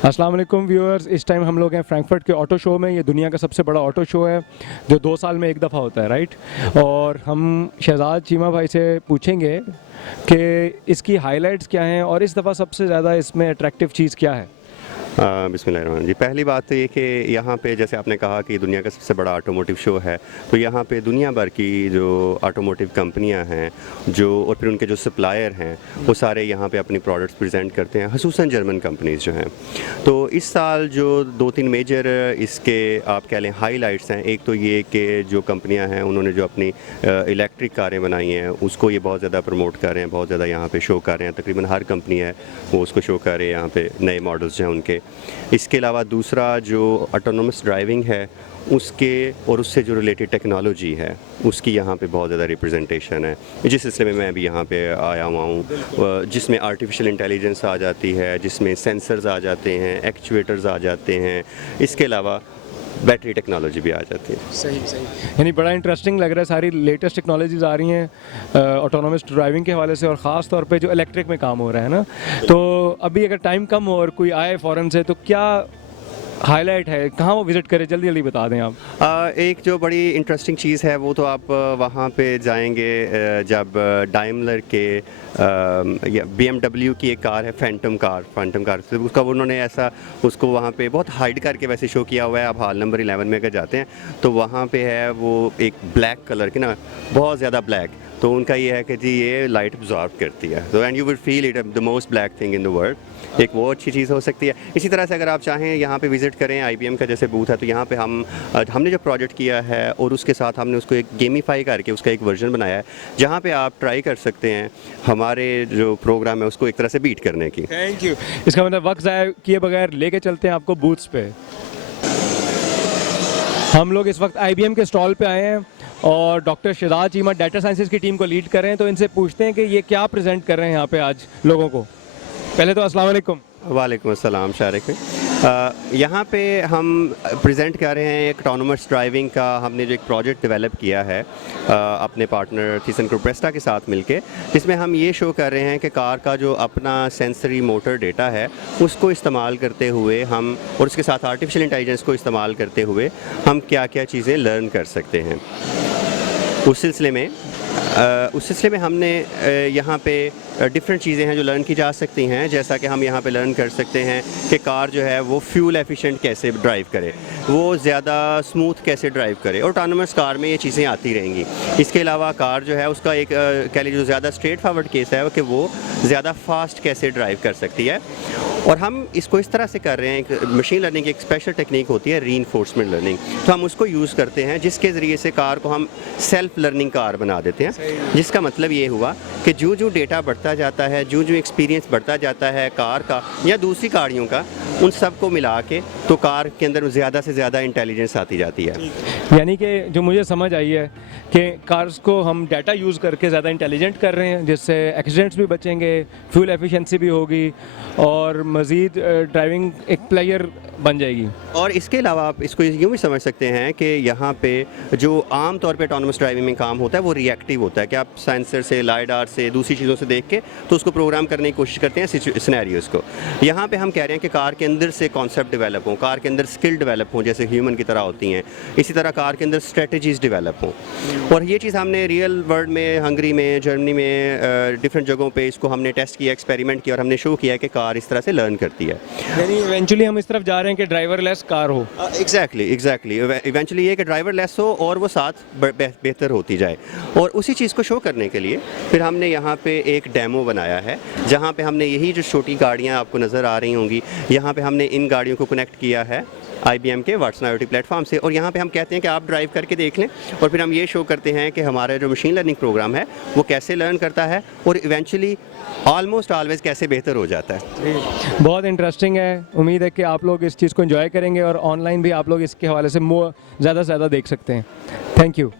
अस्सलाम वालेकुम व्यूअर्स, इस टाइम हम लोग हैं फ्रैंकफर्ट के ऑटो शो में। ये दुनिया का सबसे बड़ा ऑटो शो है जो 2 साल में एक दफ़ा होता है, राइट। और हम शहजाद चीमा भाई से पूछेंगे कि इसकी हाइलाइट्स क्या हैं और इस दफ़ा सबसे ज़्यादा इसमें अट्रैक्टिव चीज़ क्या है। बिस्मिल्लाहिर्रहमानिर्रहीम जी। पहली बात तो ये कि यहाँ पे जैसे आपने कहा कि दुनिया का सबसे बड़ा ऑटोमोटिव शो है, तो यहाँ पे दुनिया भर की जो ऑटोमोटिव कंपनियाँ हैं जो और फिर उनके जो सप्लायर हैं वो सारे यहाँ पे अपनी प्रोडक्ट्स प्रेजेंट करते हैं, ख़ुसूसन जर्मन कंपनीज़ जो हैं। तो इस साल जो 2-3 मेजर इसके आप कह लें हाईलाइट्स हैं, एक तो ये कि जो कंपनियाँ हैं उन्होंने जो अपनी इलेक्ट्रिक कारें बनाई हैं उसको ये बहुत ज़्यादा प्रमोट कर रहे हैं, बहुत ज़्यादा यहाँ पे शो कर रहे हैं। तकरीबन हर कंपनी है वो उसको शो कर रहे हैं, यहाँ पे नए मॉडल्स जो हैं उनके। इसके अलावा दूसरा जो ऑटोनोमस ड्राइविंग है उसके और उससे जो रिलेटेड टेक्नोलॉजी है उसकी यहाँ पे बहुत ज़्यादा रिप्रेजेंटेशन है, जिस सिलसिले में मैं भी यहाँ पे आया हुआ हूँ, जिसमें आर्टिफिशियल इंटेलिजेंस आ जाती है, जिसमें सेंसर्स आ जाते हैं, एक्चुएटर्स आ जाते हैं, इसके अलावा बैटरी टेक्नोलॉजी भी आ जाती है। सही यानी बड़ा इंटरेस्टिंग लग रहा है, सारी लेटेस्ट टेक्नोलॉजीज़ आ रही हैं ऑटोनोमस ड्राइविंग के हवाले से और ख़ास तौर पे जो इलेक्ट्रिक में काम हो रहा है ना। तो अभी अगर टाइम कम हो और कोई आए फ़ॉरेन से तो क्या हाईलाइट है, कहाँ वो विज़िट करें, जल्दी जल्दी बता दें आप। एक जो बड़ी इंटरेस्टिंग चीज़ है वो तो आप वहाँ पे जाएंगे जब डाइमलर के या BMW की एक कार है फैंटम कार, तो उसका उन्होंने ऐसा उसको वहाँ पे बहुत हाइड करके वैसे शो किया हुआ है। आप हॉल नंबर 11 में अगर जाते हैं तो वहाँ पे है वो एक ब्लैक कलर की ना, बहुत ज़्यादा ब्लैक, तो उनका ये है कि जी ये लाइट अब्जॉर्ब करती है, तो and you will feel it the most black thing in the world. एक वो अच्छी चीज़ हो सकती है। इसी तरह से अगर आप चाहें यहाँ पे विज़िट करें, IBM का जैसे बूथ है, तो यहाँ पे हमने जो प्रोजेक्ट किया है और उसके साथ हमने उसको एक गेमीफाई करके उसका एक वर्जन बनाया है जहाँ पे आप ट्राई कर सकते हैं हमारे जो प्रोग्राम है उसको एक तरह से बीट करने की। Thank you. इसका मतलब वक्त ज़ाया किए बगैर लेके चलते हैं आपको बूथ्स पे। हम लोग इस वक्त IBM के स्टॉल पे आए हैं और doctor Shahzad Cheema data sciences की टीम को लीड कर रहे हैं, तो इनसे पूछते हैं कि ये क्या प्रेजेंट कर रहे हैं यहाँ पे आज लोगों को। पहले तो अस्सलाम वालेकुम। वालेकुम अस्सलाम शारिक। यहाँ पे हम प्रेजेंट कर रहे हैं एक ऑटोनोमस ड्राइविंग का हमने जो एक प्रोजेक्ट डेवलप किया है अपने पार्टनर थीसनक्रूप प्रेस्टा के साथ मिलके, जिसमें हम ये शो कर रहे हैं कि कार का जो अपना सेंसरी मोटर डेटा है उसको इस्तेमाल करते हुए हम और उसके साथ आर्टिफिशियल इंटेलिजेंस को इस्तेमाल करते हुए हम क्या क्या चीज़ें लर्न कर सकते हैं। उस सिलसिले में हमने यहाँ पे डिफरेंट चीज़ें हैं जो लर्न की जा सकती हैं, जैसा कि हम यहाँ पे लर्न कर सकते हैं कि कार जो है वो फ्यूल एफिशिएंट कैसे ड्राइव करे, वो ज़्यादा स्मूथ कैसे ड्राइव करे, और ऑटोनोमस कार में ये चीज़ें आती रहेंगी। इसके अलावा कार जो है उसका एक कह लीजिए जो ज़्यादा स्ट्रेट फॉरवर्ड केस है कि वो ज़्यादा फास्ट कैसे ड्राइव कर सकती है। और हम इसको इस तरह से कर रहे हैं, एक मशीन लर्निंग की एक स्पेशल टेक्निक होती है रीइंफोर्समेंट लर्निंग, तो हम उसको यूज़ करते हैं जिसके ज़रिए से कार को हम सेल्फ लर्निंग कार बना देते हैं। जिसका मतलब ये हुआ कि जो डेटा बढ़ता जाता है, जो एक्सपीरियंस बढ़ता जाता है कार का या दूसरी गाड़ियों का, उन सब को मिला के तो कार के अंदर ज़्यादा से ज़्यादा इंटेलिजेंस आती जाती है। यानी कि जो मुझे समझ आई है कि कार्स को हम डाटा यूज़ करके ज़्यादा इंटेलिजेंट कर रहे हैं, जिससे एक्सीडेंट्स भी बचेंगे, फ्यूल एफिशिएंसी भी होगी और मज़ीद ड्राइविंग एक प्लेयर बन जाएगी। और इसके अलावा आप इसको यूँ भी समझ सकते हैं कि यहाँ पे जो आम तौर पे ऑटोनोमस ड्राइविंग में काम होता है वो रिएक्टिव होता है कि आप सेंसर से, लाइडार से, दूसरी चीज़ों से देख के तो उसको प्रोग्राम करने की कोशिश करते हैं सिनेरियोस को। यहाँ पे हम कह रहे हैं कि कार के अंदर से कॉन्सेप्ट डेवलप हों, कार के अंदर स्किल डेवलप हों जैसे ह्यूमन की तरह होती हैं, इसी तरह कार के अंदर स्ट्रेटजीज़ डेवलप हों। और ये चीज़ हमने रियल वर्ल्ड में, हंगरी में, जर्मनी में, डिफरेंट जगहों पे इसको हमने टेस्ट किया, एक्सपेरिमेंट किया और हमने शो किया कि कार इस तरह से लर्न करती है। यानी इवेंचुअली हम इस तरफ जा रहे हैं कि ड्राइवरलेस कार हो। एग्जैक्टली इवेंचुअली ये कि ड्राइवरलेस हो और वो साथ बेहतर होती जाए। और उसी चीज़ को शो करने के लिए फिर हमने यहाँ पे एक डेमो बनाया है जहाँ पे हमने यही जो छोटी गाड़ियाँ आपको नज़र आ रही होंगी, यहाँ पे हमने इन गाड़ियों को कनेक्ट किया है IBM के वाटसन IoT प्लेटफॉर्म से, और यहाँ पे हम कहते हैं कि आप ड्राइव करके देख लें और फिर हम ये शो करते हैं कि हमारा जो मशीन लर्निंग प्रोग्राम है वो कैसे लर्न करता है और इवेंचुअली ऑलमोस्ट ऑलवेज कैसे बेहतर हो जाता है। बहुत इंटरेस्टिंग है। उम्मीद है कि आप लोग इस चीज़ को एंजॉय करेंगे और ऑनलाइन भी आप लोग इसके हवाले से ज़्यादा से ज़्यादा देख सकते हैं। Thank you.